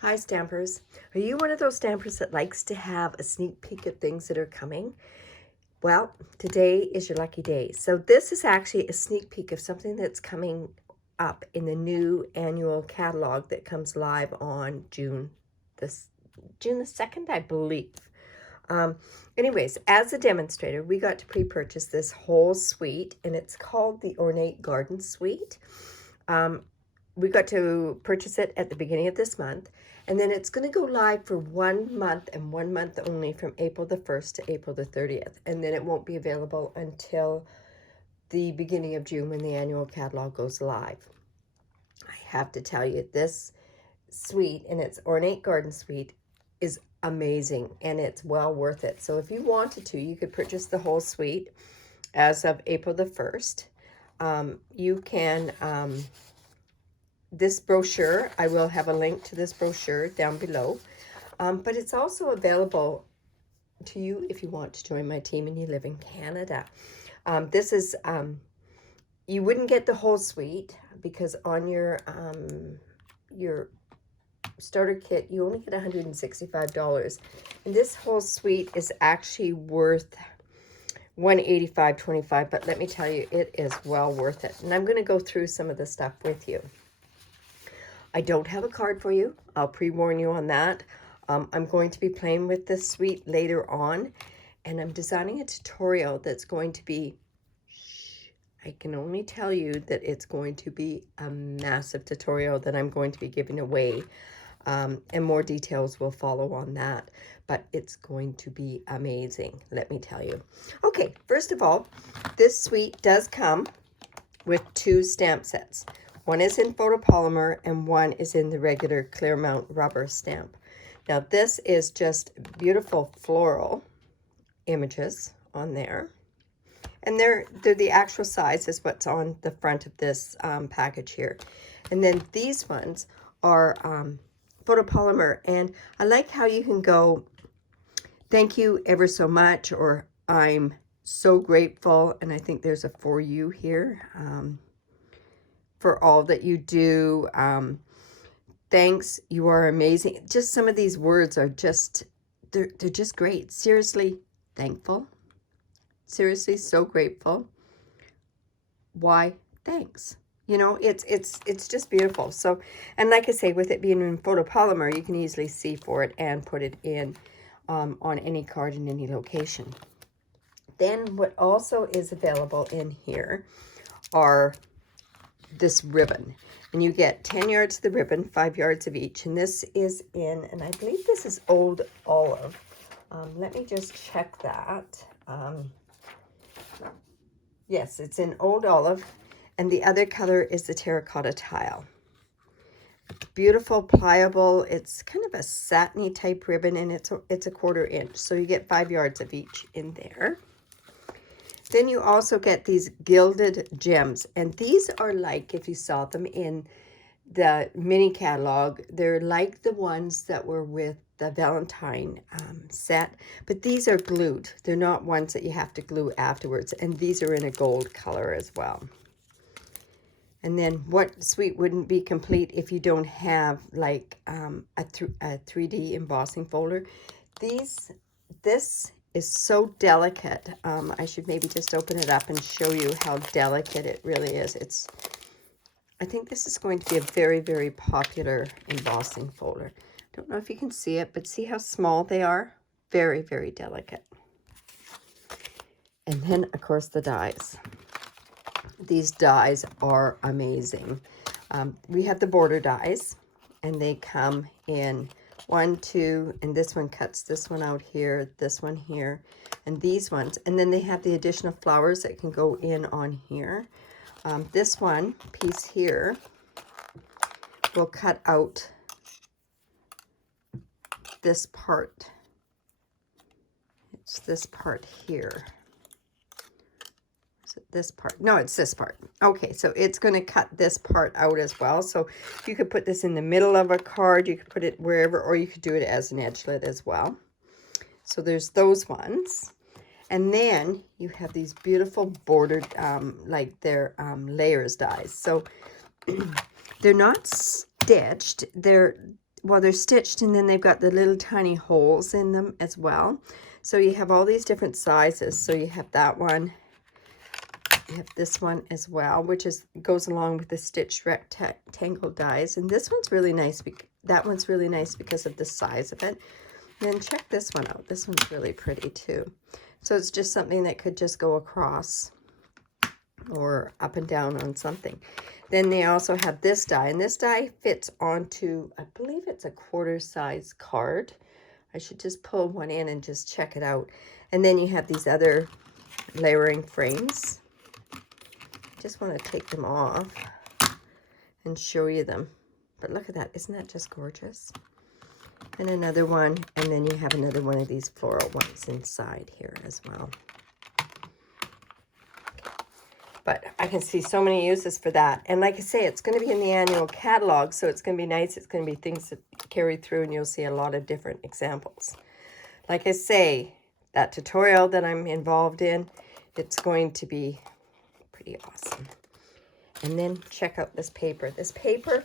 Hi, Stampers. Are you one of those Stampers that likes to have a sneak peek at things that are coming? Well, today is your lucky day. So this is actually a sneak peek of something that's coming up in the new annual catalog that comes live on June the 2nd, I believe. Anyways, as a demonstrator, we got to pre-purchase this whole suite, and it's called the Ornate Garden Suite. We got to purchase it at the beginning of this month, and then it's going to go live for 1 month and 1 month only from April the 1st to April the 30th, and then it won't be available until the beginning of June when the annual catalog goes live. I have to tell you, this suite, and it's Ornate Garden Suite, is amazing, and it's well worth it. So if you wanted to, you could purchase the whole suite as of April the 1st. You can... this brochure, I will have a link to this brochure down below, but it's also available to you if you want to join my team and you live in Canada. This is, you wouldn't get the whole suite because on your starter kit, you only get $165. And this whole suite is actually worth $185.25, but let me tell you, it is well worth it. And I'm going to go through some of the stuff with you. I don't have a card for you. I'll pre-warn you on that. I'm going to be playing with this suite later on, and I'm designing a tutorial that's going to be, I can only tell you that it's going to be a massive tutorial that I'm going to be giving away, and more details will follow on that, but it's going to be amazing, let me tell you. Okay, first of all, this suite does come with 2 stamp sets. One is in photopolymer and one is in the regular clear mount rubber stamp. Now this is just beautiful floral images on there. And they're the actual size is what's on the front of this package here. And then these ones are photopolymer. And I like how you can go, thank you ever so much, or I'm so grateful. And I think there's a for you here. For all that you do. Thanks, you are amazing. Just some of these words are just, they're just great. Seriously, thankful. Seriously, so grateful. Why? Thanks. You know, it's just beautiful. So, and like I say, with it being in photopolymer, you can easily see for it and put it in on any card in any location. Then what also is available in here are this ribbon, and you get 10 yards of the ribbon, 5 yards of each, and this is in, and I believe this is Old Olive. Let me just check that. Yes, it's in Old Olive, and the other color is the terracotta tile. Beautiful, pliable. It's kind of a satiny type ribbon, and it's a 1/4 inch, so you get 5 yards of each in there. Then you also get these gilded gems, and these are like, if you saw them in the mini catalog, they're like the ones that were with the Valentine set, but these are glued. They're not ones that you have to glue afterwards, and these are in a gold color as well. And then what suite wouldn't be complete if you don't have like a 3D embossing folder? This is so delicate. I should maybe just open it up and show you how delicate it really is. I think this is going to be a very, very popular embossing folder. Don't know if you can see it, but see how small they are? Very, very delicate. And then, of course, the dies. These dies are amazing. We have the border dies, and they come in 1, 2, and this one cuts this one out here, this one here, and these ones. And then they have the additional flowers that can go in on here. This one piece here will cut out this part. It's this part here. Is it this part? No, it's this part. Okay, so it's going to cut this part out as well. So you could put this in the middle of a card. You could put it wherever, or you could do it as an edgelet as well. So there's those ones. And then you have these beautiful bordered, like they're layers dies. So they're not stitched. well, they're stitched, and then they've got the little tiny holes in them as well. So you have all these different sizes. So you have that one. You have this one as well, which goes along with the stitched rectangle dies. And this one's really nice. That one's really nice because of the size of it. And then check this one out. This one's really pretty too. So it's just something that could just go across or up and down on something. Then they also have this die, and this die fits onto, I believe it's a quarter size card. I should just pull one in and just check it out. And then you have these other layering frames. Just want to take them off and show you them. But look at that, isn't that just gorgeous? And another one, and then you have another one of these floral ones inside here as well. But I can see so many uses for that. And like I say, it's going to be in the annual catalog, so it's going to be nice. It's going to be things that carry through, and you'll see a lot of different examples. Like I say, that tutorial that I'm involved in, it's going to be pretty awesome. And then check out this paper. This paper,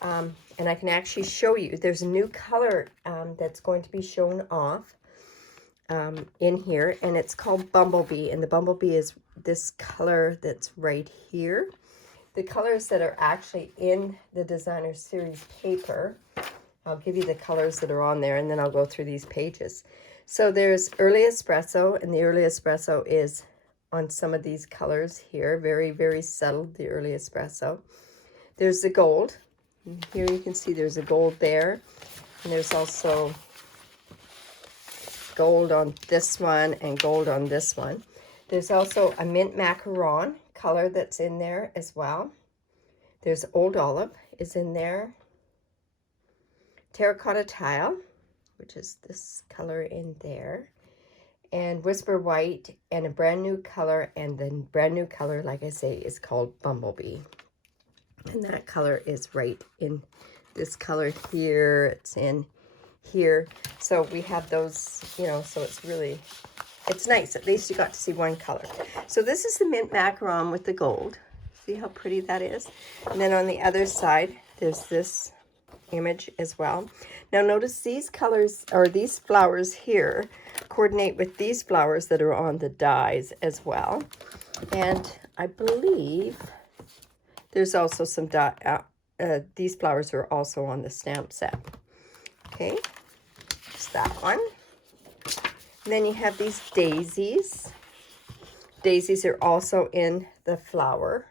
and I can actually show you, there's a new color that's going to be shown off in here, and it's called Bumblebee, and the Bumblebee is this color that's right here. The colors that are actually in the designer series paper, I'll give you the colors that are on there, and then I'll go through these pages. So there's Early Espresso, and the Early Espresso is on some of these colors here, very, very subtle, the Early Espresso. There's the gold, and here you can see there's a gold there, and there's also gold on this one and gold on this one. There's also a mint macaron color that's in there as well. There's old olive is in there. Terracotta tile, which is this color in there. And whisper white, and a brand new color, and the brand new color, like I say, is called Bumblebee. And that color is right in this color here. It's in here. So we have those, you know, so it's really, it's nice. At least you got to see one color. So this is the mint macaron with the gold. See how pretty that is? And then on the other side, there's this image as well. Now notice these colors, or these flowers here, coordinate with these flowers that are on the dies as well. And I believe there's also some these flowers are also on the stamp set. Okay, it's that one. And then you have these daisies. Daisies are also in the flower,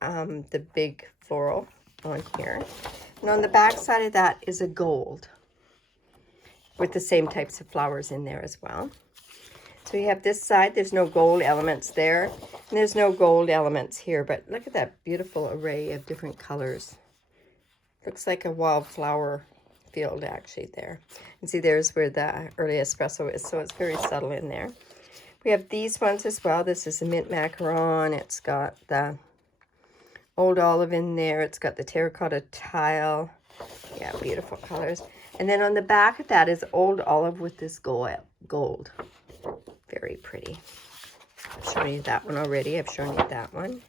the big floral on here. And on the back side of that is a gold with the same types of flowers in there as well. So you have this side, there's no gold elements there, and there's no gold elements here, but look at that beautiful array of different colors. Looks like a wildflower field actually there. And see, there's where the Early Espresso is, so it's very subtle in there. We have these ones as well. This is the mint macaron. It's got the old olive in there. It's got the terracotta tile. Yeah, beautiful colors. And then on the back of that is old olive with this gold. Very pretty. I've shown you that one already. I've shown you that one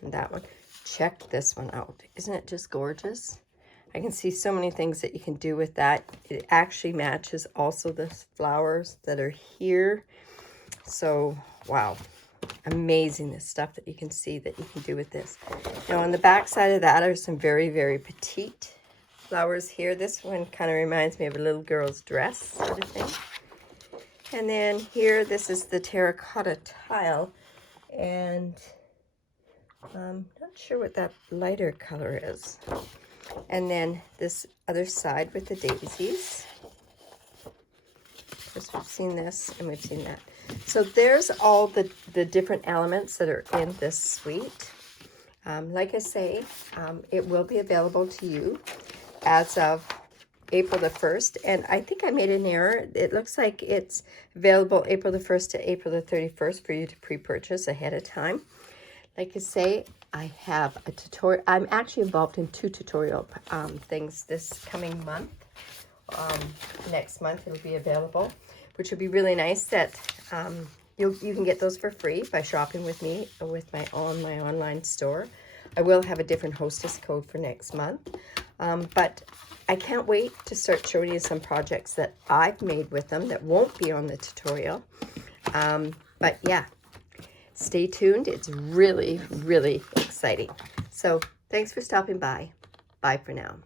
and that one. Check this one out. Isn't it just gorgeous? I can see so many things that you can do with that. It actually matches also the flowers that are here. So, wow. Amazing, the stuff that you can see that you can do with this. Now on the back side of that are some very, very petite flowers here. This one kind of reminds me of a little girl's dress sort of thing. And then here, this is the terracotta tile, and I'm not sure what that lighter color is. And then this other side with the daisies. Of course, we've seen this and we've seen that. So there's all the different elements that are in this suite. Like I say, it will be available to you as of April the 1st. And I think I made an error. It looks like it's available April the 1st to April the 31st for you to pre-purchase ahead of time. Like I say, I have a tutorial. I'm actually involved in 2 tutorial things this coming month. Next month it'll be available, which would be really nice that you can get those for free by shopping with me with my online store. I will have a different hostess code for next month. But I can't wait to start showing you some projects that I've made with them that won't be on the tutorial. But yeah, stay tuned. It's really, really exciting. So thanks for stopping by. Bye for now.